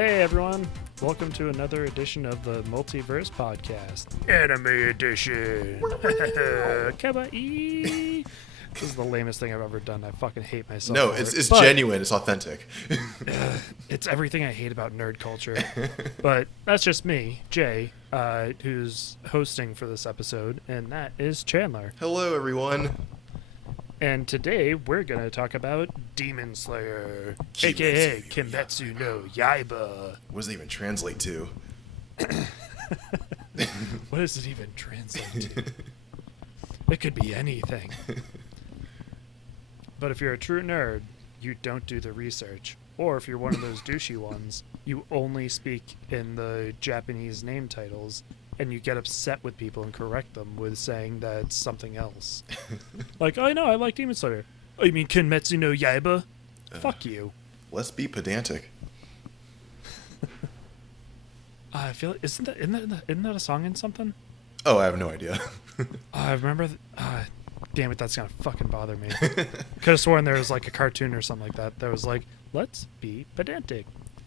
Hey everyone, welcome to another edition of the Multiverse Podcast. Anime Edition! Kawaii! This is the lamest thing I've ever done. I fucking hate myself. No, it's genuine. It's authentic. It's everything I hate about nerd culture. But that's just me, Jay, who's hosting for this episode, and that is Chandler. Hello, everyone. And today we're going to talk about Demon Slayer, aka Kimetsu no Yaiba. What does it even translate to? What does it even translate to? It could be anything. But if you're a true nerd, you don't do the research. Or if you're one of those douchey ones, you only speak in the Japanese name titles, and you get upset with people and correct them with saying that it's something else. Like, oh, no, I like Demon Slayer. Oh, you mean Kimetsu no Yaiba? Fuck you. Let's be pedantic. I feel isn't that a song in something? Oh, I have no idea. I remember. Damn it, that's gonna fucking bother me. Could have sworn there was like a cartoon or something like that. That was like, let's be pedantic.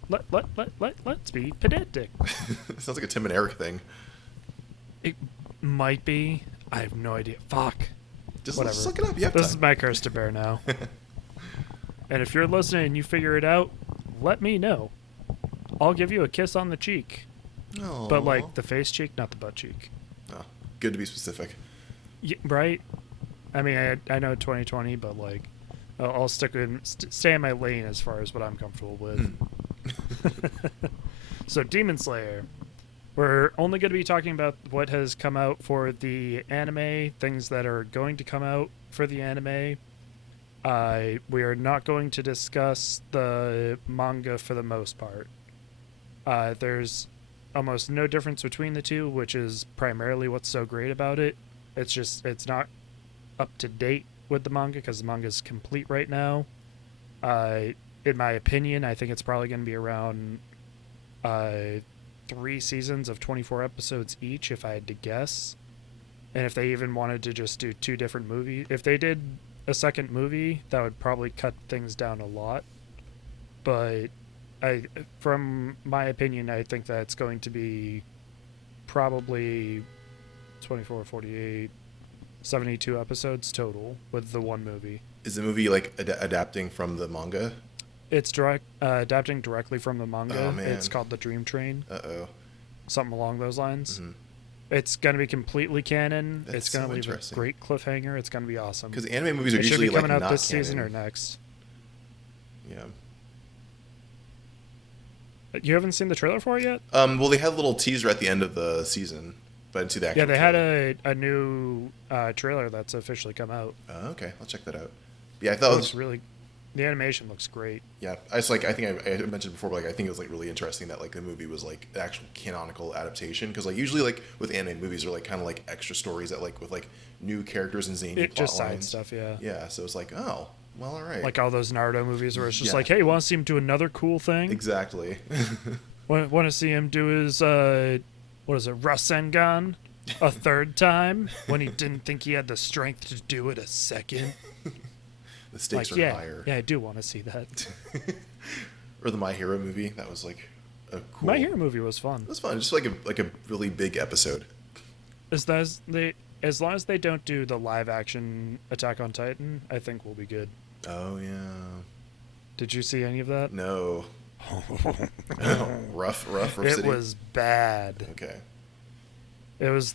Let's be pedantic. Sounds like a Tim and Eric thing. It might be. I have no idea. Fuck. Just Whatever. Just look it up. You have This time. is my curse to bear now. And if you're listening and you figure it out, let me know. I'll give you a kiss on the cheek. Aww. But like the face cheek, not the butt cheek. Oh, good to be specific. Yeah, right? I mean, I know 2020, but like, I'll stick in, stay in my lane as far as what I'm comfortable with. So, Demon Slayer. We're only going to be talking about what has come out for the anime, things that are going to come out for the anime. We are not going to discuss the manga for the most part. There's almost no difference between the two, which is primarily what's so great about it. It's not up to date with the manga because the manga is complete right now. In my opinion, I think it's probably going to be around 3 seasons of 24 episodes each, if I had to guess. And if they even wanted to just do 2 different movies, if they did a second movie, that would probably cut things down a lot. But from my opinion, I think that it's going to be probably 24, 48, 72 episodes total with the one movie. Is the movie like adapting from the manga? It's adapting directly from the manga. Oh, man. It's called The Dream Train. Uh-oh. Something along those lines. Mm-hmm. It's going to be completely canon. That's it's going to so leave a interesting. great cliffhanger. It's going to be awesome. Because anime movies are It should usually be coming like out not this canon. season or next. Yeah. You haven't seen the trailer for it yet? Well, they had a little teaser at the end of the season, but I didn't see the actual Yeah, they trailer. had a new trailer that's officially come out. Oh, okay, I'll check that out. Yeah, I thought it was really. The animation looks great. Yeah, I think I mentioned before, but like I think it was like really interesting that like the movie was like an actual canonical adaptation because like usually like with anime movies are like kind of like extra stories that like with like new characters and zany plot Just side lines. stuff, yeah. Yeah, so it's like, oh, well, all right. Like all those Naruto movies where it's just Yeah. like, hey, you want to see him do another cool thing? Exactly. Want to see him do his what is it, Rasengan a third time when he didn't think he had the strength to do it a second? The stakes Like, are yeah, higher. yeah, I do want to see that. Or the My Hero movie, that was like a cool. My Hero movie was fun. It was fun, just like a really big episode. As long as they don't do the live action Attack on Titan, I think we'll be good. Oh yeah. Did you see any of that? No. rough It city. was bad. Okay. It was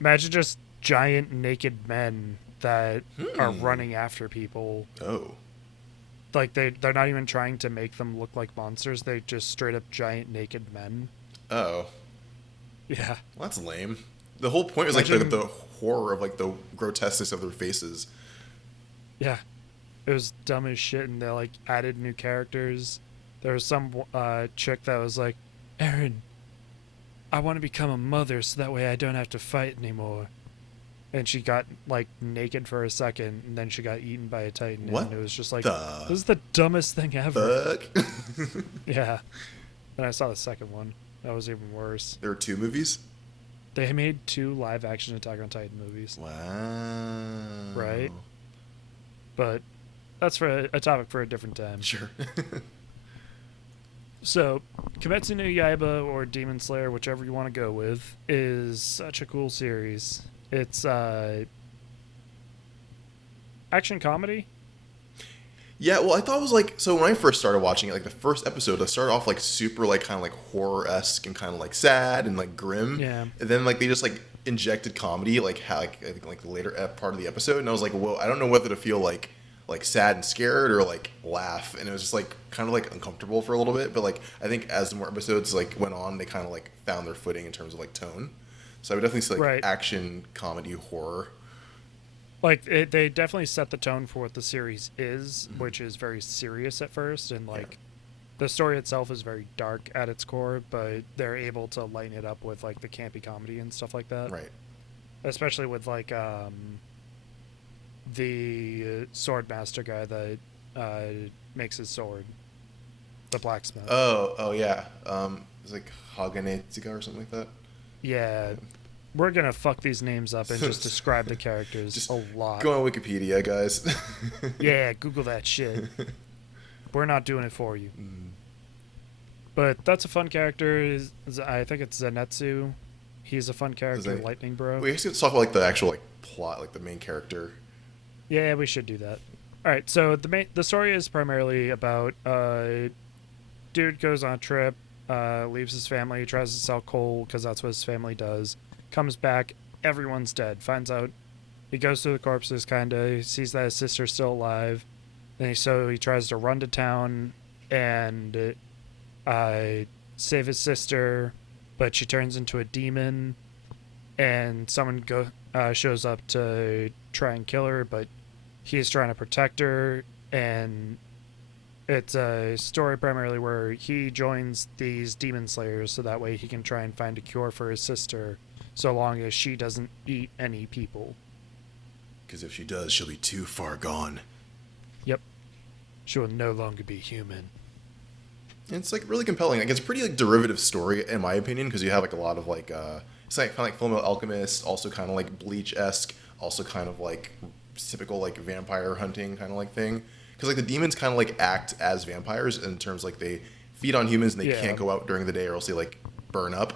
imagine just giant naked men that are running after people. Oh. Like they're not even trying to make them look like monsters. They just straight up giant naked men. Oh. Yeah. Well, that's lame. The whole point was like the horror of like the grotesqueness of their faces. Yeah. It was dumb as shit, and they like added new characters. There was some chick that was like, Aaron, I want to become a mother so that way I don't have to fight anymore. And she got like naked for a second, and then she got eaten by a titan. What And it was just like, the this is the dumbest thing ever. fuck? Yeah. Then I saw the second one. That was even worse. There were 2 movies? They made 2 live action Attack on Titan movies. Wow. Right? But that's for a topic for a different time. Sure. So, Kimetsu no Yaiba or Demon Slayer, whichever you want to go with, is such a cool series. It's action comedy. Yeah, well, I thought it was like so when I first started watching it, like the first episode, I started off like super like kind of like horror esque and kind of like sad and like grim, Yeah. and then like they just like injected comedy like like I think like the later part of the episode, and I was like, whoa, I don't know whether to feel like sad and scared or like laugh, and it was just like kind of like uncomfortable for a little bit, but like I think as the more episodes like went on, they kind of like found their footing in terms of like tone. So I would definitely say like Right. action comedy horror. They definitely set the tone for what the series is, Mm-hmm. which is very serious at first, and Yeah, like the story itself is very dark at its core, but they're able to lighten it up with like the campy comedy and stuff like that. right. Especially with like the sword master guy that makes his sword, the blacksmith. Oh yeah. It's like Hagane Tsuga or something like that. Yeah, we're gonna fuck these names up and just describe the characters Just a lot. go on Wikipedia, guys. Yeah, Google that shit. We're not doing it for you. Mm. But that's a fun character. I think it's Zenitsu. He's a fun Is character, that- Lightning Bro. We actually have to talk about like the actual like plot, like the main character. Yeah, we should do that. All right, so the story is primarily about dude goes on a trip, leaves his family, tries to sell coal because that's what his family does. Comes back, everyone's dead. Finds out, he goes through the corpses, kinda sees that his sister's still alive. So he tries to run to town and save his sister, but she turns into a demon, and someone shows up to try and kill her, but he's trying to protect her, and it's a story primarily where he joins these demon slayers so that way he can try and find a cure for his sister, so long as she doesn't eat any people. Because if she does, she'll be too far gone. Yep. She will no longer be human. And it's like really compelling. Like it's a pretty like derivative story in my opinion, because you have like a lot of like it's like kind of like Fullmetal Alchemist, also kind of like Bleach-esque, also kind of like typical like vampire hunting kind of like thing. Because like the demons kind of like act as vampires in terms like they feed on humans and they Yeah. can't go out during the day or else they like burn up,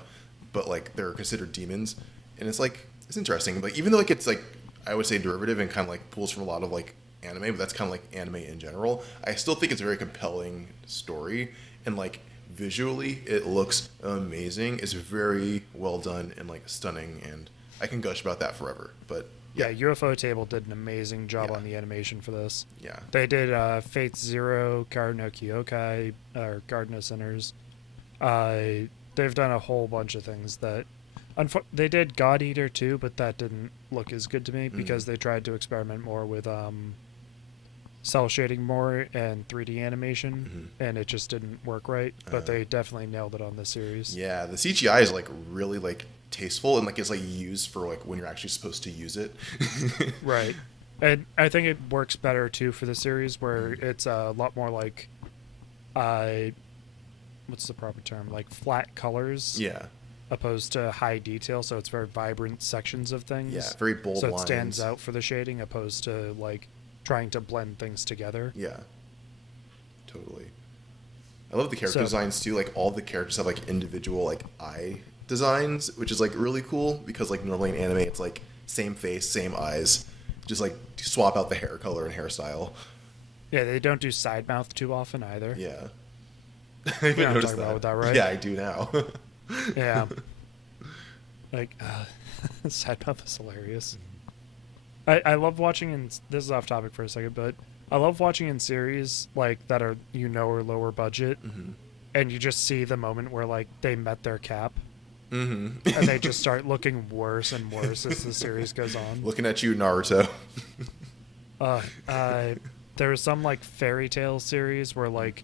but like they're considered demons, and it's like it's interesting. Like even though like it's like I would say derivative and kind of like pulls from a lot of like anime, but that's kind of like anime in general. I still think it's a very compelling story, and like visually it looks amazing. It's very well done and like stunning, and I can gush about that forever. But Yeah, UFO Table did an amazing job Yeah. on the animation for this. yeah, They did Fate Zero, Karu no Kyokai, or Garden of Sinners. They've done a whole bunch of things that... they did God Eater too, but that didn't look as good to me because they tried to experiment more with cell shading more and 3D animation, and it just didn't work right. But they definitely nailed it on this series. yeah. The CGI is like really like tasteful and like it's like used for like when you're actually supposed to use it. Right. And I think it works better too for the series where it's a lot more like what's the proper term? Like flat colors Yeah, opposed to high detail, so it's very vibrant sections of things. yeah. Very bold so it lines. stands out for the shading opposed to like trying to blend things together. Yeah, totally. I love the character So- designs too. Like all the characters have like individual like eye designs, which is like really cool because like normally in anime it's like same face, same eyes, just like swap out the hair color and hairstyle. Yeah, they don't do side mouth too often either. Yeah, I even know what I'm noticed talking that. about with that, right? Yeah, I do now. Yeah. Like, side mouth is hilarious. I love watching in... This is off topic for a second, but I love watching in series, like, that are, are lower budget, and you just see the moment where, like, they met their cap, and they just start looking worse and worse as the series goes on. Looking at you, Naruto. There was some, like, fairy tale series where, like,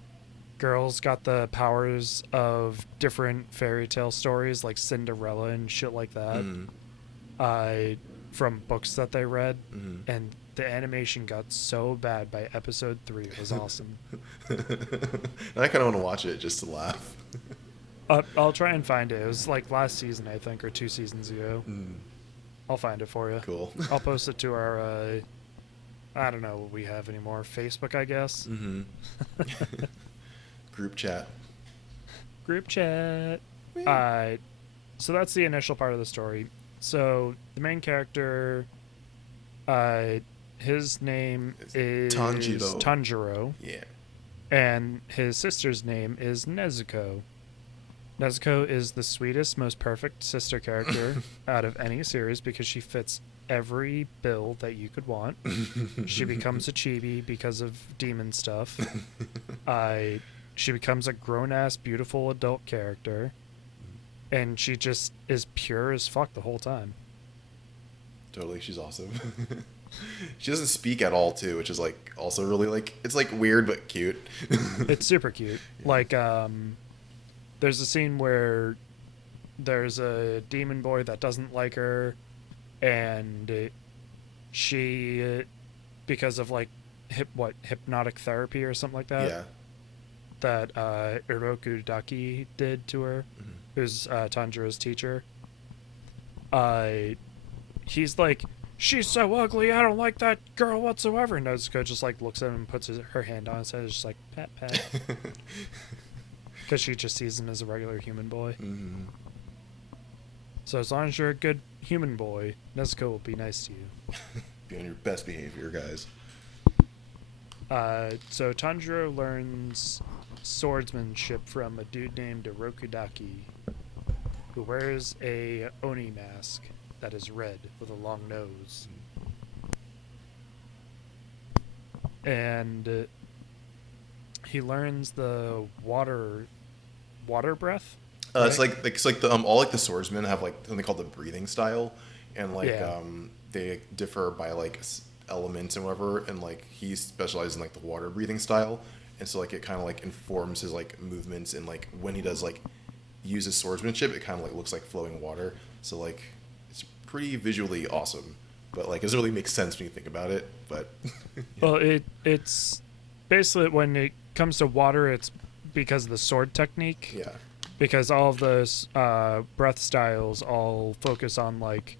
girls got the powers of different fairy tale stories, like Cinderella and shit like that, from books that they read, and the animation got so bad by episode 3. It was awesome. And I kind of want to watch it just to laugh. I'll try and find it. It was like last season, I think, or 2 seasons ago. I'll find it for you. Cool. I'll post it to our, I don't know what we have anymore. Facebook, I guess. Group chat. Group chat. Whee! So that's the initial part of the story. So the main character, his name is Tanjiro, Yeah. and his sister's name is Nezuko. Nezuko is the sweetest, most perfect sister character out of any series because she fits every bill that you could want. She becomes a chibi because of demon stuff. She becomes a grown-ass, beautiful adult character. And she just is pure as fuck the whole time. Totally, she's awesome. She doesn't speak at all too, which is like also really like it's like weird but cute. It's super cute. Yeah. Like there's a scene where there's a demon boy that doesn't like her, and she, because of like hypnotic therapy or something like that, Yeah. that Iroku Daki did to her, Mhm. who's Tanjiro's teacher. He's like, she's so ugly, I don't like that girl whatsoever. And Nezuko just like looks at him and puts her hand on his head, just like pat pat, because she just sees him as a regular human boy. Mm-hmm. So as long as you're a good human boy, Nezuko will be nice to you. Be on your best behavior, guys. So Tanjiro learns swordsmanship from a dude named Irokudaki, who wears a Oni mask that is red with a long nose. And he learns the water breath. It's right? like the all like the swordsmen have like something called the breathing style, and like Yeah. they differ by like elements and whatever, and like he specializes in like the water breathing style, and so like it kind of like informs his like movements, and like when he does like use his swordsmanship, it kind of like looks like flowing water. So like it's pretty visually awesome, but like it doesn't really make sense when you think about it. But yeah. Well, it's basically when it comes to water, it's because of the sword technique. Yeah. Because all of those breath styles all focus on like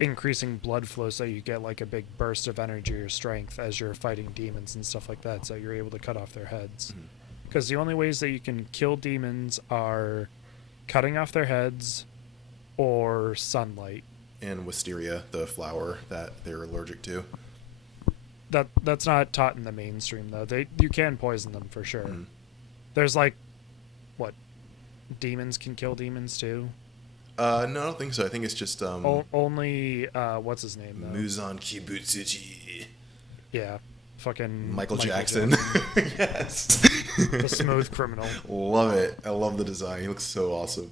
increasing blood flow, so you get like a big burst of energy or strength as you're fighting demons and stuff like that. So you're able to cut off their heads. Mhm. Because the only ways that you can kill demons are cutting off their heads or sunlight. And wisteria, the flower that they're allergic to. That's not taught in the mainstream though. You can poison them for sure. Mhm. There's like, what, demons can kill demons too. No, I don't think so. I think it's just Only what's his name though? Muzan Kibutsuji. Yeah, fucking Michael Jackson. Yes. the smooth criminal. Love it. I love the design. He looks so awesome.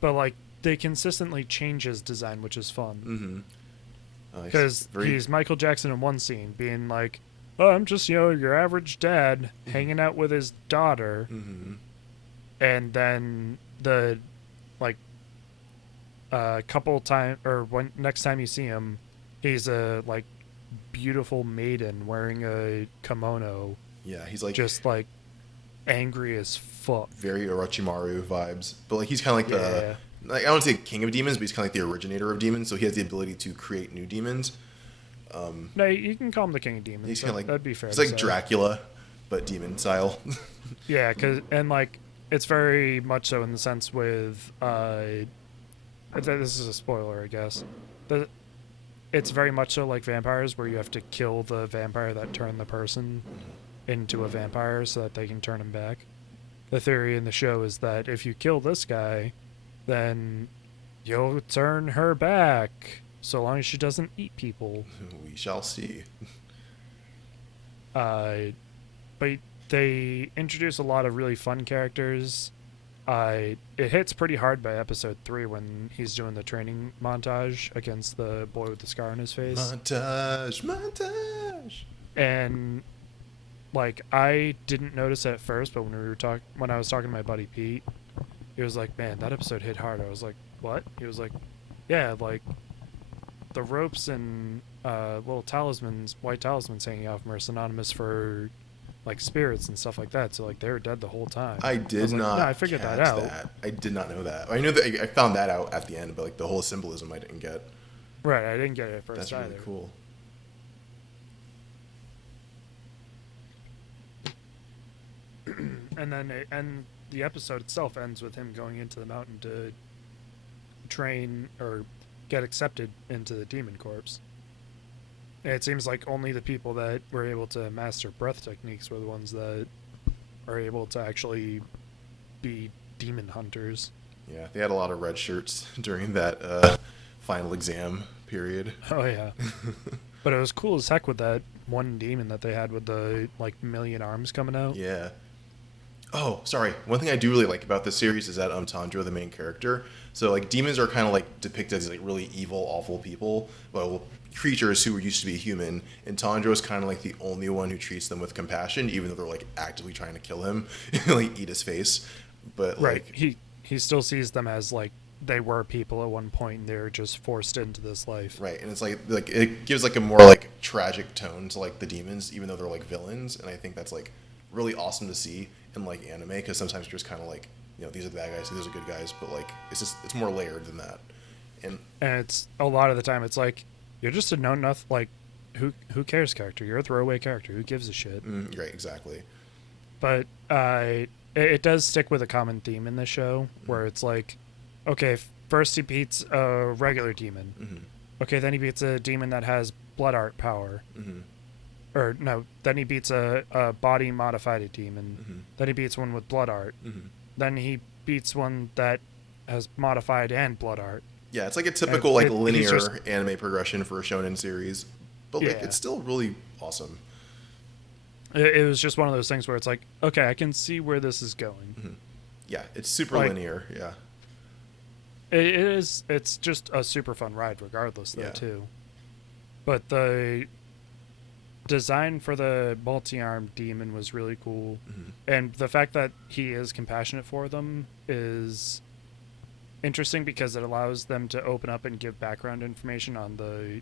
But like they consistently change his design, which is fun. Mm-hmm. Because he's Michael Jackson in one scene, being like, "Oh, I'm just your average dad hanging out with his daughter," Mm-hmm. and then the like couple time or when next time you see him, he's a like beautiful maiden wearing a kimono, Yeah, he's like just like angry as fuck. very Orochimaru vibes, but like he's kind of like Yeah. the like I don't say king of demons, but he's kind of like the originator of demons. So he has the ability to create new demons. No, you can call him the King of Demons. He's kind of like that'd be fair. He's to like say. Dracula, but demon style. Yeah, and like it's very much so in the sense with this is a spoiler, I guess. It's very much so like vampires, where you have to kill the vampire that turned the person into a vampire so that they can turn him back. The theory in the show is that if you kill this guy, then you'll turn her back, so long as she doesn't eat people. We shall see. But they introduce a lot of really fun characters. It hits pretty hard by episode 3 when he's doing the training montage against the boy with the scar on his face. Montage. And like I didn't notice it at first, but when I was talking to my buddy Pete, he was like, "Man, that episode hit hard." I was like, "What?" He was like, "Yeah, like the ropes and little talismans, white talismans hanging off them are synonymous for like spirits and stuff like that. So like they were dead the whole time." I did was like, not. "No, I figured that catch out." I did not know that. I knew that I found that out at the end, but like the whole symbolism I didn't get. Right, I didn't get it at first That's either. really cool. And then the episode itself ends with him going into the mountain to train or get accepted into the demon corps. And it seems like only the people that were able to master breath techniques were the ones that are able to actually be demon hunters. Yeah, they had a lot of red shirts during that final exam period. Oh yeah. But it was cool as heck with that one demon that they had with the like million arms coming out. Yeah. Oh, sorry. One thing I do really like about this series is that Tanjiro, the main character. So like demons are kind of like depicted as like really evil, awful people, well, creatures who used to be human. And Tanjiro is kind of like the only one who treats them with compassion, even though they're like actively trying to kill him, like eat his face. But Right. like He still sees them as like they were people at one point and they're just forced into this life. right, and it's like it gives like a more like tragic tone to like the demons, even though they're like villains. And I think that's like really awesome to see in like anime, because sometimes you're just kind of like, you know, these are the bad guys, these are good guys, but like it's more layered than that. And It's a lot of the time it's like you're just a know nothing, like who cares character. You're a throwaway character. Who gives a shit? right, exactly. But it does stick with a common theme in this show where it's like, okay, first he beats a regular demon. Mm-hmm. Okay, then he beats a demon that has blood art power. Mm-hmm. Or no, then he beats a body modified demon. Mm-hmm. Then he beats one with blood art. Mm-hmm. Then he beats one that has modified and blood art. Yeah, it's like a typical like he's linear just- anime progression for a shonen series, but like Yeah. it's still really awesome. It was just one of those things where it's like, okay, I can see where this is going. Mm-hmm. Yeah, it's super Like- linear. Yeah. It is. It's just a super fun ride, regardless, though, Yeah. too. But the design for the multi-armed demon was really cool, Mm-hmm. and the fact that he is compassionate for them is interesting because it allows them to open up and give background information on the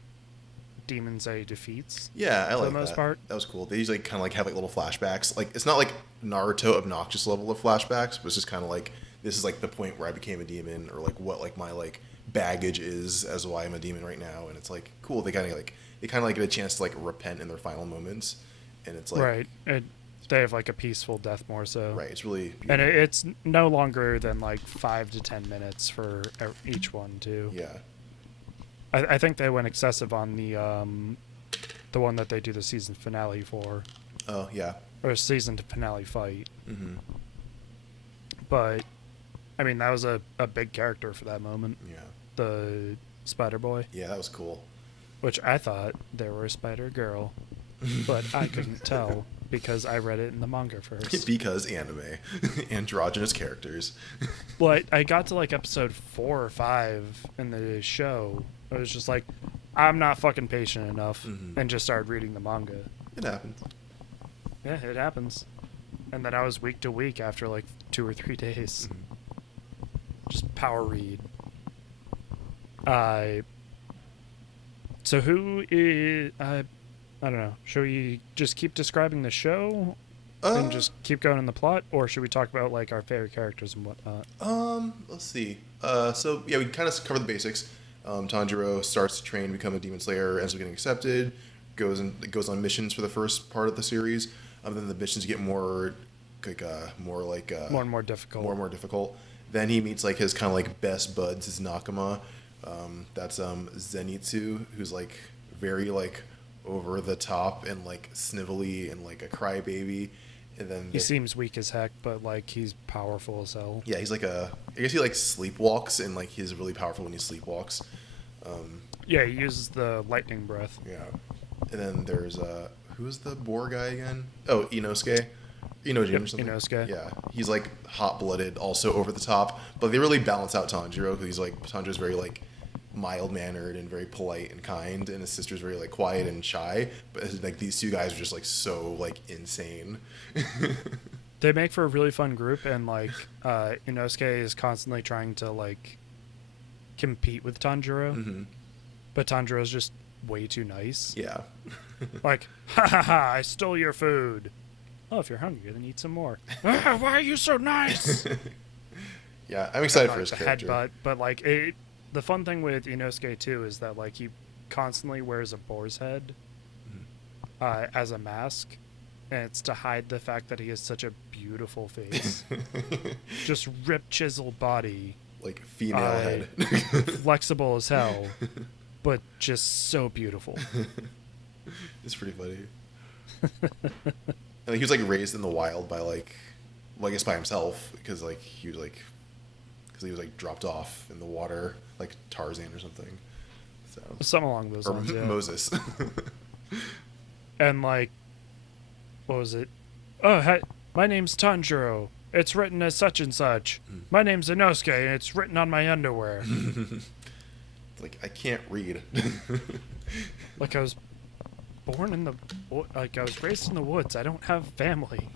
demons that he defeats. Yeah, I For the like most that. part. That was cool. They usually kind of like have like little flashbacks. Like it's not like Naruto obnoxious level of flashbacks, but it's just kind of like this is like the point where I became a demon, or like what like my like baggage is as why I'm a demon right now. And it's like cool. They kind of like get a chance to like repent in their final moments, and it's like Right. And they have like a peaceful death more so. right. It's really beautiful. And it's no longer than like 5 to 10 minutes for each one, too. yeah. I think they went excessive on the one that they do the season finale for, Oh yeah. or season finale fight. Mm-hmm. But I mean, that was a big character for that moment, Yeah. the Spider Boy, Yeah, that was cool. which I thought they were a Spider Girl, but I couldn't tell because I read it in the manga first. Because anime, androgynous characters. Well, I got to like episode 4 or 5 in the show. I was just like, I'm not fucking patient enough, and just started reading the manga. It happens. Yeah, it happens. And then I was week to week after like 2 or 3 days. Just power read. So who is... I don't know. Should we just keep describing the show and just keep going in the plot? Or should we talk about like our favorite characters and whatnot? Let's see. So yeah, we kind of cover the basics. Tanjiro starts to train, become a demon slayer, ends up getting accepted, goes on missions for the first part of the series. Then the missions get more More and more difficult. more and more difficult. Then he meets like his kind of like best buds, his Nakama. That's Zenitsu, who's like very like over the top and like snivelly and like a crybaby. And then He seems weak as heck, but like he's powerful as hell. yeah, he's like I guess he like sleepwalks, and like he's really powerful when he sleepwalks. Yeah, he uses the lightning breath. Yeah. And then there's who's the boar guy again? Oh, Inosuke. Inojin or something. Inosuke. Yeah. He's like hot blooded, also over the top. But they really balance out Tanjiro, because he's like Tanjiro's very like mild mannered and very polite and kind, and his sister's very like quiet and shy. But like these two guys are just like so like insane. They make for a really fun group, and like Inosuke is constantly trying to like compete with Tanjiro, Mm-hmm. but Tanjiro's just way too nice. Yeah. Like, ha ha ha! I stole your food. Oh, if you're hungry, then eat some more. Ah, why are you so nice? Yeah, I'm excited for Like his the character. headbutt, but like the fun thing with Inosuke too is that like he constantly wears a boar's head as a mask, and it's to hide the fact that he has such a beautiful face. Just ripped, chiseled body. Like female head. Flexible as hell, but just so beautiful. It's pretty funny. And he was like raised in the wild by like, well, I guess by himself because like he was dropped off in the water like Tarzan or something. So something along those lines. Yeah. Moses. And like, what was it? Oh, hi, my name's Tanjiro. It's written as such and such. My name's Inosuke, and it's written on my underwear. Like, I can't read. Like, I was born in the... Like, I was raised in the woods. I don't have family.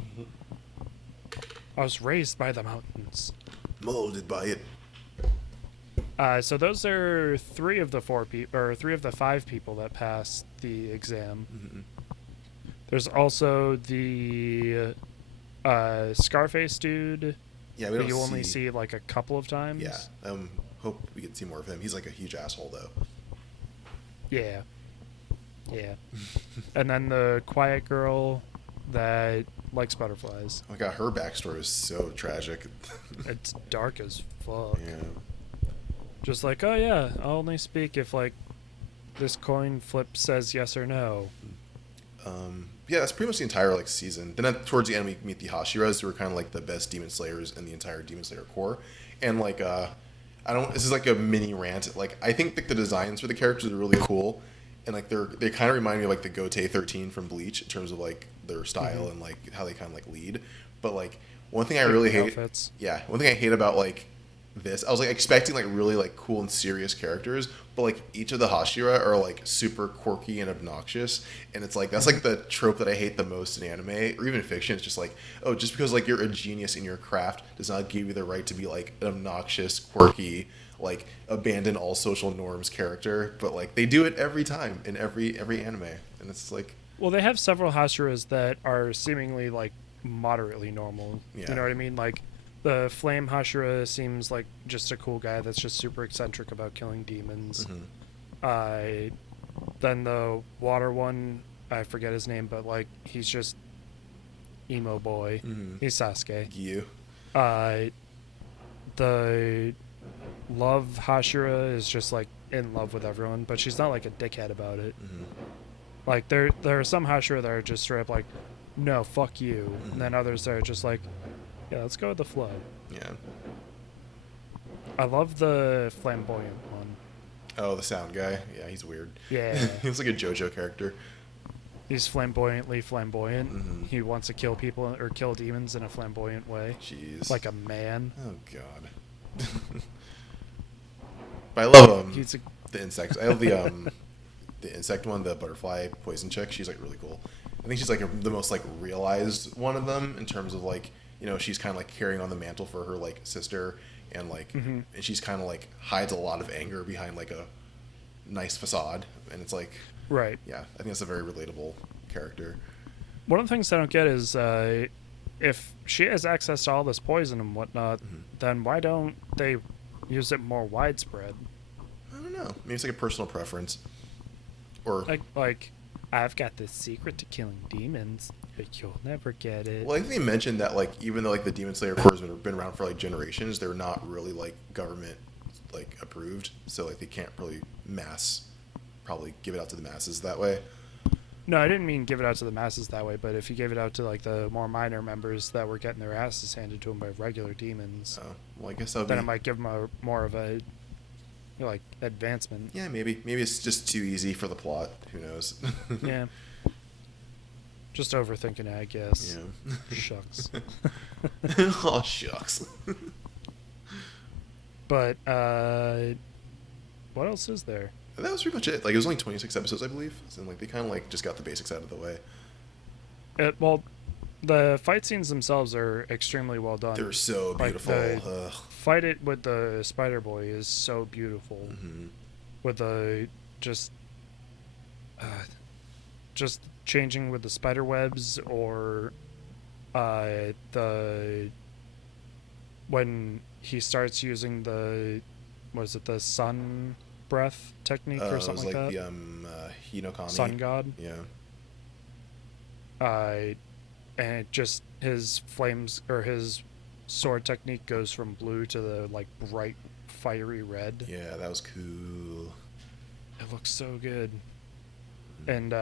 I was raised by the mountains. Molded by it. So those are three of the five people that passed the exam. Mm-hmm. There's also the... Scarface dude. Yeah, we don't you only see like a couple of times. Yeah. Hope we get to see more of him. He's like a huge asshole though. Yeah. And then the quiet girl that likes butterflies. Oh my god, her backstory is so tragic. It's dark as fuck. Yeah. Just like, oh yeah, I'll only speak if like this coin flip says yes or no. Yeah, that's pretty much the entire like season. Then towards the end, we meet the Hashiras, who are kind of like the best demon slayers in the entire Demon Slayer core. And like, this is like a mini rant. Like, I think like the designs for the characters are really cool, and like they kind of remind me of like the Gotōge 13 from Bleach in terms of like their style and like how they kind of like lead. But like one thing I really hate, one thing I hate about like this, I was like expecting like really like cool and serious characters, but like each of the Hashira are like super quirky and obnoxious, and it's like that's like the trope that I hate the most in anime or even fiction. It's just like, oh, just because like you're a genius in your craft does not give you the right to be like an obnoxious, quirky, like abandon all social norms character. But like they do it every time in every anime, and it's like, well, they have several Hashiras that are seemingly like moderately normal. Yeah. You know what I mean? Like the Flame Hashira seems like just a cool guy that's just super eccentric about killing demons. Then the water one, I forget his name, but like he's just emo boy. He's Sasuke. you. The Love Hashira is just like in love with everyone, but she's not like a dickhead about it. Like there are some Hashira that are just straight up like, no, fuck you, and then others that are just like, yeah, let's go with the flow. Yeah. I love the flamboyant one. Oh, the sound guy. Yeah, he's weird. Yeah. He looks like a JoJo character. He's flamboyantly flamboyant. He wants to kill people or kill demons in a flamboyant way. Jeez. Like a man. Oh, God. But I love the insects. I love the insect one, the butterfly poison chick. She's like really cool. I think she's like the most like realized one of them in terms of like, you know, she's kind of like carrying on the mantle for her like sister, and like and she's kind of like hides a lot of anger behind like a nice facade, and it's like, right. Yeah, I think that's a very relatable character. One of the things I don't get is if she has access to all this poison and whatnot, then why don't they use it more widespread? I don't know. Maybe it's like a personal preference, or like I've got this secret to killing demons, but you'll never get it. Well, I think they mentioned that like even though like the Demon Slayer cores have been around for like generations, they're not really like government like approved, so like they can't really probably give it out to the masses that way. No, I didn't mean give it out to the masses that way, but if you gave it out to like the more minor members that were getting their asses handed to them by regular demons, well, I guess then it might give them more of a like advancement. Yeah, maybe it's just too easy for the plot. Who knows? Yeah. Just overthinking it, I guess. Yeah. Shucks. Oh, shucks. But what else is there? That was pretty much it. Like it was only 26 episodes, I believe, and like they kind of like just got the basics out of the way. Well, the fight scenes themselves are extremely well done. They're so beautiful. Like fight it with the Spider Boy is so beautiful. With the just changing with the spider webs, or when he starts using the sun breath technique or something like that. The Hinokami. Sun God. Yeah. and it just his flames or his sword technique goes from blue to the like bright fiery red. Yeah, that was cool. It looks so good. And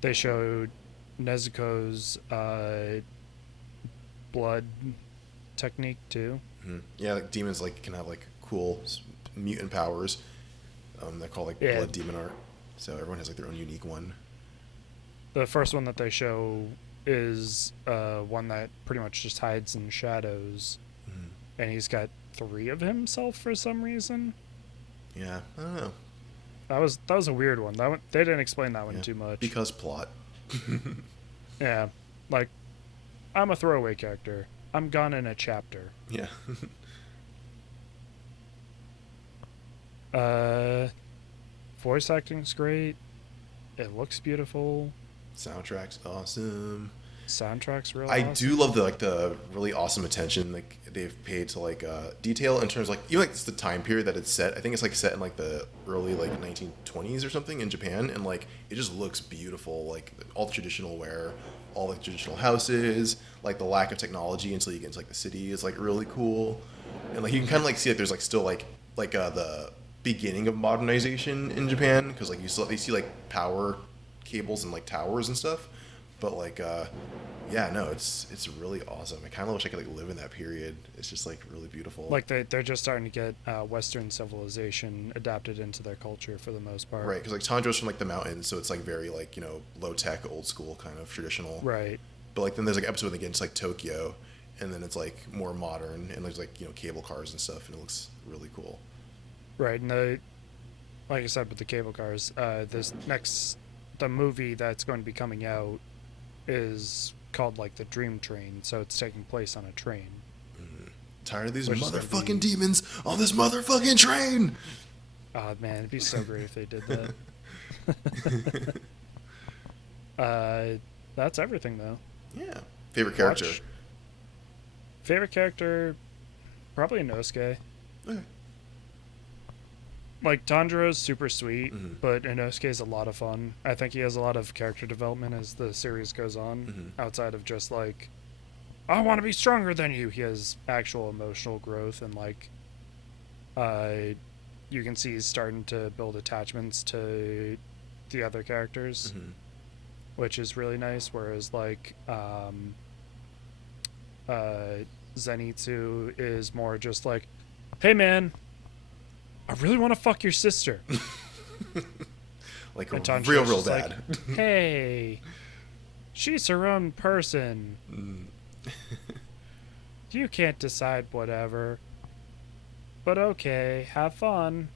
they showed Nezuko's blood technique too. Mm-hmm. Yeah, like demons like can have like cool mutant powers. They're called like blood demon art. So everyone has like their own unique one. The first one that they show is one that pretty much just hides in shadows, and he's got 3 of himself for some reason. Yeah, I don't know. That was a weird one. That one, they didn't explain that one too much. Because plot. Yeah, like I'm a throwaway character. I'm gone in a chapter. Yeah. Voice acting's great. It looks beautiful. Soundtrack's awesome. Soundtrack's real I awesome. do love the really awesome attention like they've paid to like detail in terms of like even like the time period that it's set. I think it's like set in like the early like 1920s or something in Japan, and like it just looks beautiful. Like all the traditional wear, all the traditional houses, like the lack of technology until you get into like the city is like really cool, and like you can kind of like see that there's like still like the beginning of modernization in Japan because like they see like power cables and like towers and stuff, but like yeah, no, it's really awesome. I kind of wish I could like live in that period. It's just like really beautiful. Like they're just starting to get Western civilization adapted into their culture for the most part. Right, because like Tanjiro's from like the mountains, so it's like very like low tech, old school kind of traditional. Right. But like then there's like episode when they get into like Tokyo, and then it's like more modern and there's like cable cars and stuff, and it looks really cool. Right, and like I said with the cable cars, the movie that's going to be coming out is called like the Dream Train, so it's taking place on a train. Tired of these motherfucking demons on this motherfucking train. Oh man, it'd be so great if they did that. That's everything though. Yeah. Favorite character? Favorite character, probably Inosuke. Okay. Like Tanjiro's super sweet, but Inosuke is a lot of fun. I think he has a lot of character development as the series goes on, outside of just like, I want to be stronger than you. He has actual emotional growth, and like, you can see he's starting to build attachments to the other characters, which is really nice. Whereas like, Zenitsu is more just like, hey man, I really want to fuck your sister. Like and real bad. Like, hey, she's her own person. You can't decide whatever. But okay, have fun.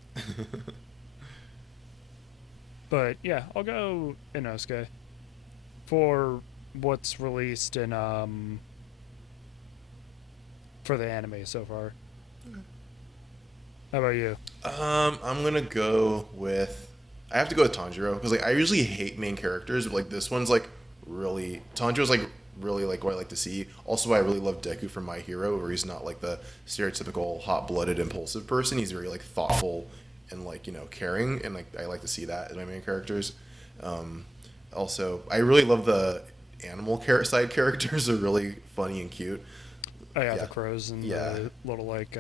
But yeah, I'll go Inosuke for what's released in for the anime so far. How about you? I'm gonna go with. I have to go with Tanjiro because like I usually hate main characters, but like this one's like really Tanjiro's like really like what I like to see. Also, I really love Deku from My Hero, where he's not like the stereotypical hot-blooded, impulsive person. He's very like thoughtful and like caring, and like I like to see that in my main characters. Also, I really love the animal side characters. They're really funny and cute. Oh yeah, the crows and the little like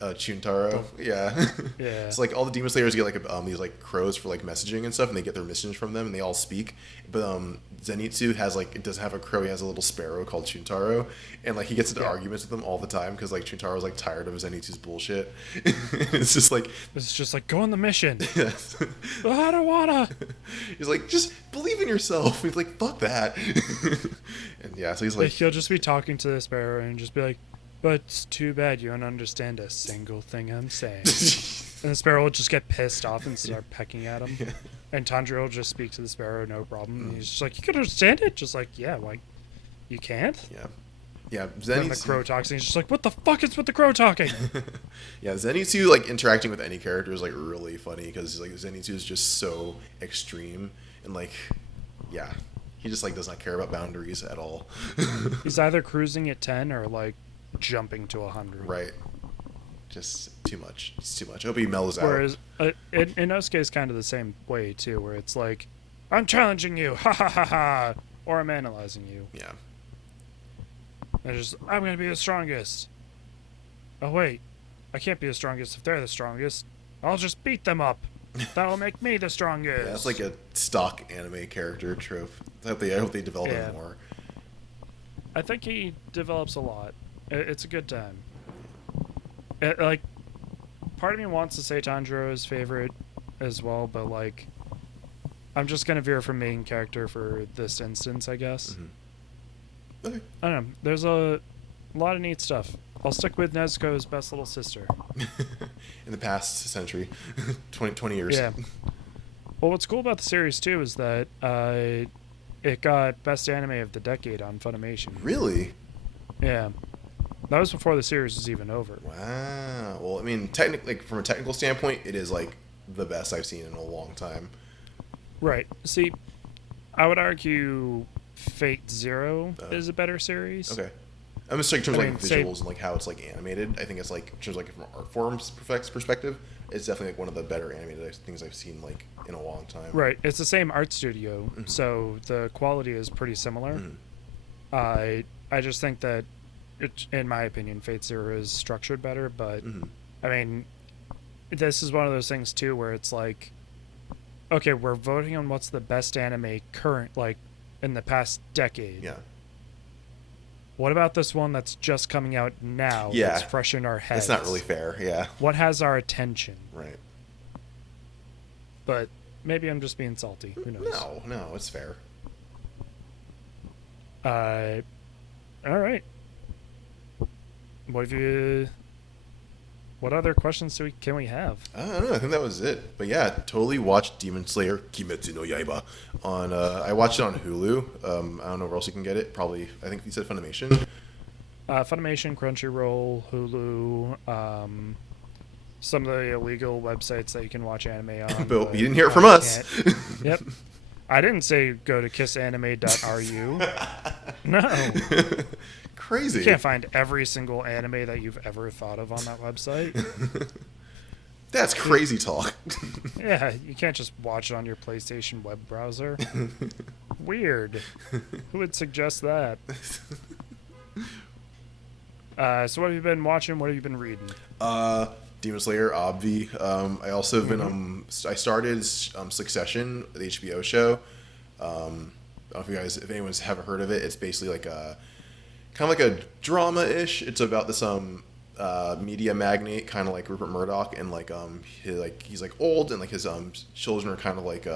Chuntaro. Yeah. Yeah. It's like all the demon slayers get like these like crows for like messaging and stuff, and they get their missions from them, and they all speak. But Zenitsu has like, it doesn't have a crow. He has a little sparrow called Chuntaro, and like he gets into arguments with them all the time because like Chuntaro's like tired of Zenitsu's bullshit. It's just like go on the mission. Yes. I don't wanna. He's like, just believe in yourself. He's like, fuck that. And yeah, so he's like, he'll just be talking to the sparrow and just be like, but it's too bad you don't understand a single thing I'm saying. And the sparrow will just get pissed off and start pecking at him. Yeah. And Tanjiro will just speak to the sparrow, no problem. And he's just like, you can understand it? Just like, yeah, like, you can't? Yeah. Yeah, Then the crow talks, and he's just like, what the fuck is with the crow talking? Yeah, Zenitsu, like, interacting with any character is, like, really funny, because, like, Zenitsu is just so extreme, and, like, yeah, he just, like, does not care about boundaries at all. He's either cruising at 10 or, like, jumping to 100. Right. Just too much. It's too much. I hope he mellows out. Whereas, Inosuke is kind of the same way, too, where it's like, I'm challenging you, ha ha ha ha, or I'm analyzing you. Yeah. I'm going to be the strongest. Oh, wait. I can't be the strongest if they're the strongest. I'll just beat them up. That'll make me the strongest. Yeah, that's like a stock anime character trope. I hope they develop it more. I think he develops a lot. It's a good time. Part of me wants to say Tanjiro's favorite as well, but, like, I'm just going to veer from main character for this instance, I guess. Mm-hmm. Okay. I don't know. There's a lot of neat stuff. I'll stick with Nezuko's best little sister. In the past century. 20 years. Yeah. Well, what's cool about the series, too, is that it got Best Anime of the Decade on Funimation. Really? Yeah. That was before the series was even over. Wow. Well, I mean, technically, from a technical standpoint, it is, like, the best I've seen in a long time. Right. See, I would argue Fate Zero is a better series. Okay. I'm just like in terms of like visuals and like how it's like animated. I think it's like in terms of like from an art form's perspective, it's definitely like one of the better animated things I've seen like in a long time. Right. It's the same art studio, so the quality is pretty similar. I just think that, in my opinion, Fate Zero is structured better. But I mean, this is one of those things too where it's like, okay, we're voting on what's the best anime current, like, in the past decade. Yeah. What about this one that's just coming out now? Yeah. That's fresh in our heads. It's not really fair. Yeah. What has our attention? Right. But maybe I'm just being salty. Who knows? No, it's fair. All right. What other questions can we have? I don't know. I think that was it. But yeah, totally watched Demon Slayer Kimetsu no Yaiba on. I watched it on Hulu. I don't know where else you can get it. Probably, I think you said Funimation. Funimation, Crunchyroll, Hulu, some of the illegal websites that you can watch anime on. But you didn't hear it from us. Yep. I didn't say go to kissanime.ru. No. Crazy. You can't find every single anime that you've ever thought of on that website. That's crazy talk. Yeah, you can't just watch it on your PlayStation web browser. Weird. Who would suggest that? So what have you been watching? What have you been reading? Demon Slayer, obvi. I also have been I started Succession, the HBO show. I don't know if anyone's haven't heard of it. It's basically like a kind of like a drama-ish. It's about this media magnate, kind of like Rupert Murdoch, and he's like old, and like his children are kind of like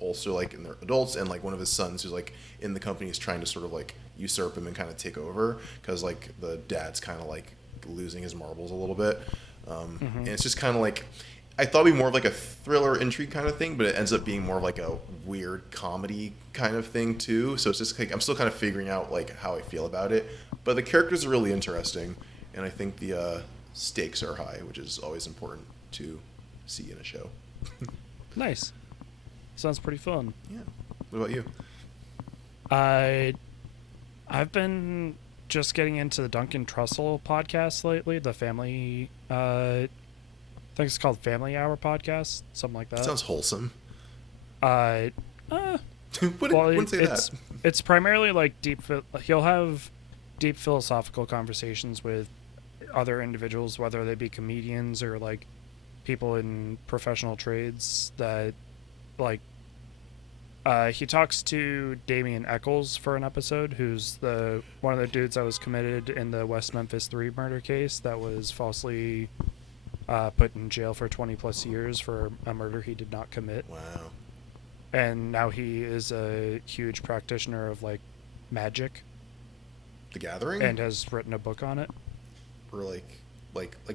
also like in their adults, and like one of his sons who's like in the company is trying to sort of like usurp him and kind of take over because like the dad's kind of like losing his marbles a little bit. And it's just kind of like, I thought it'd be more of like a thriller intrigue kind of thing, but it ends up being more of like a weird comedy kind of thing too. So it's just like, I'm still kind of figuring out like how I feel about it, but the characters are really interesting, and I think the stakes are high, which is always important to see in a show. Nice. Sounds pretty fun. Yeah. What about you? I've been just getting into the Duncan Trussell podcast lately, the family, I think it's called Family Hour podcast, something like that. Sounds wholesome. Wouldn't say that. It's primarily like he'll have deep philosophical conversations with other individuals, whether they be comedians or like people in professional trades that like, he talks to Damien Eccles for an episode, who's one of the dudes that was committed in the West Memphis 3 murder case that was falsely put in jail for 20 plus years for a murder he did not commit. Wow. And now he is a huge practitioner of like magic. The Gathering? And has written a book on it. Or like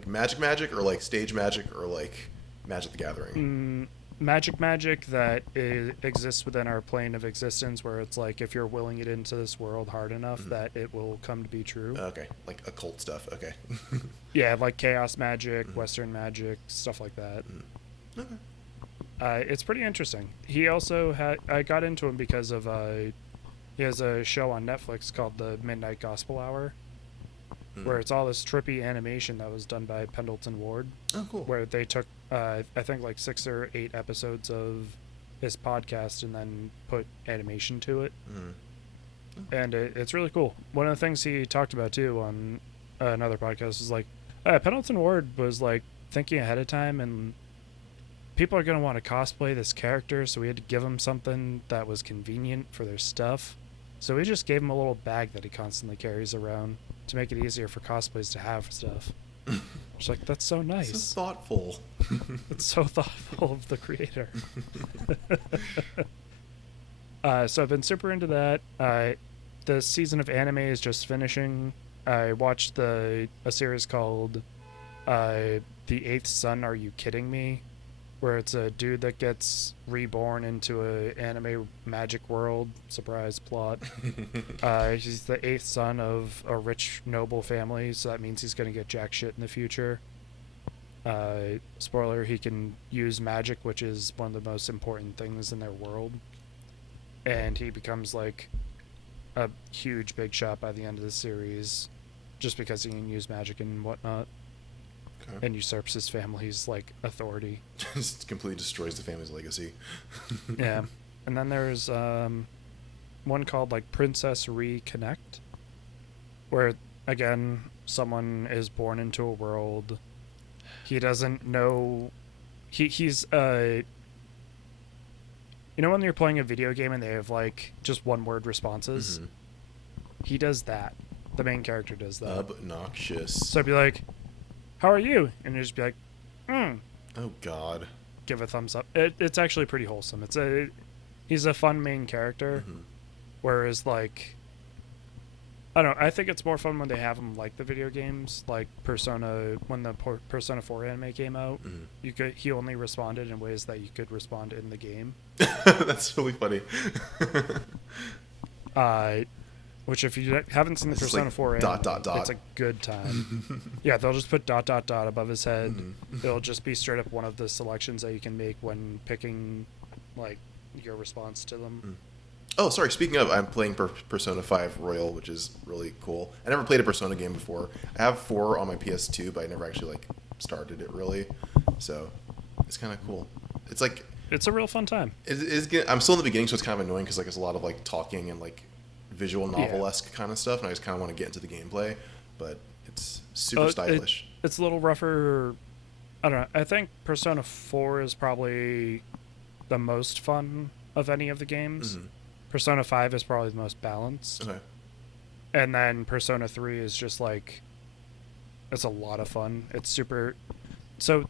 magic or like stage magic or like Magic the Gathering? Magic that exists within our plane of existence, where it's like if you're willing it into this world hard enough that it will come to be true. Okay, like occult stuff. Okay. Yeah, like chaos magic, Western magic, stuff like that. Okay. It's pretty interesting. He also I got into him because of he has a show on Netflix called The Midnight Gospel Hour, where it's all this trippy animation that was done by Pendleton Ward. Oh, cool. Where they took I think like 6 or 8 episodes of his podcast and then put animation to it. and it's really cool. One of the things he talked about too on another podcast is like, Pendleton Ward was like thinking ahead of time, and people are going to want to cosplay this character, so we had to give him something that was convenient for their stuff. So we just gave him a little bag that he constantly carries around to make it easier for cosplays to have stuff. It's like, that's so nice. So thoughtful. It's so thoughtful of the creator. So I've been super into that. The season of anime is just finishing. I watched a series called The Eighth Son, Are You Kidding Me? Where it's a dude that gets reborn into a anime magic world. Surprise plot. He's the eighth son of a rich noble family, so that means he's going to get jack shit in the future. Spoiler, he can use magic, which is one of the most important things in their world. And he becomes like a huge big shot by the end of the series, just because he can use magic and whatnot. Okay. And usurps his family's like authority. Just completely destroys the family's legacy. Yeah. And then there's one called like Princess Reconnect, where again someone is born into a world he doesn't know. He's you know when you're playing a video game and they have like just one word responses? Mm-hmm. He does that. The main character does that. Obnoxious. So I'd be like, how are you? And you just be like, Oh God. Give a thumbs up. It's actually pretty wholesome. He's a fun main character. Mm-hmm. Whereas like, I don't know, I think it's more fun when they have him like the video games, like Persona, when the Persona 4 anime came out, he only responded in ways that you could respond in the game. That's really funny. Which if you haven't seen the Persona like 4 anime, ... it's a good time. Yeah, they'll just put ... above his head. Mm-hmm. It'll just be straight up one of the selections that you can make when picking like your response to them. Oh, sorry. Speaking of, I'm playing Persona 5 Royal, which is really cool. I never played a Persona game before. I have 4 on my PS2, but I never actually like started it really. So it's kind of cool. It's like it's a real fun time. I'm still in the beginning, so it's kind of annoying because like there's a lot of like talking and like visual novel-esque kind of stuff, and I just kind of want to get into the gameplay. But it's super stylish. It's a little rougher. I don't know. I think Persona 4 is probably the most fun of any of the games. Mm-hmm. Persona 5 is probably the most balanced. Okay. And then Persona 3 is just like, it's a lot of fun. It's super... So,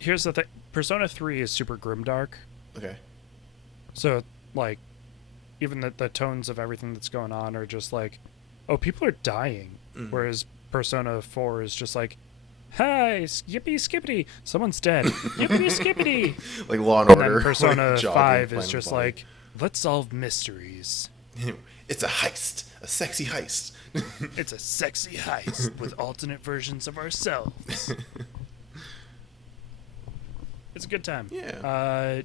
here's the thing. Persona 3 is super grimdark. Okay. So, like, even the tones of everything that's going on are just like, oh, people are dying. Mm-hmm. Whereas Persona 4 is just like, hi, yippee skippity, someone's dead. Yippee skippity. Like Law and Order. And then Persona like 5 is just like, let's solve mysteries. It's a heist. A sexy heist. It's a sexy heist with alternate versions of ourselves. It's a good time. Yeah.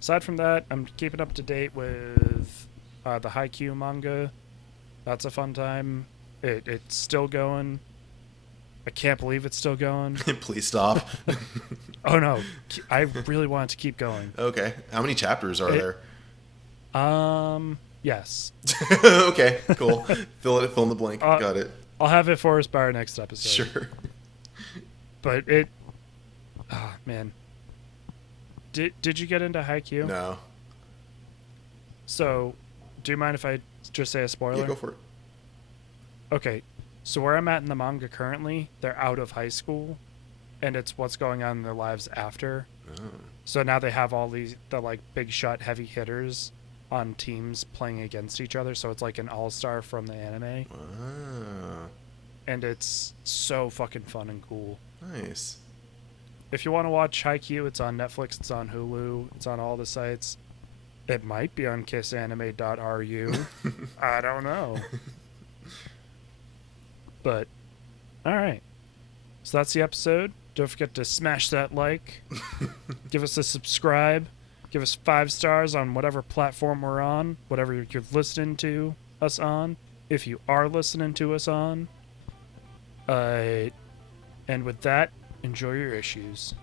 Aside from that, I'm keeping up to date with the Haikyuu manga. That's a fun time. It's still going. I can't believe it's still going. Please stop. Oh, no. I really want it to keep going. Okay. How many chapters are there? Yes. Okay, cool. Fill in the blank. Got it. I'll have it for us by our next episode. Sure. But man. Did you get into Haikyuu? No. So, do you mind if I just say a spoiler? Yeah, go for it. Okay. So where I'm at in the manga currently, they're out of high school, and it's what's going on in their lives after. Oh. So now they have all the like big shot heavy hitters on teams playing against each other, so it's like an all-star from the anime. Ah. And it's so fucking fun and cool. Nice. If you want to watch Haikyuu, it's on Netflix, it's on Hulu, it's on all the sites. It might be on kissanime.ru. I don't know. But, alright. So that's the episode. Don't forget to smash that like. Give us a subscribe. Give us 5 stars on whatever platform we're on. Whatever you're listening to us on. If you are listening to us on. And with that, enjoy your issues.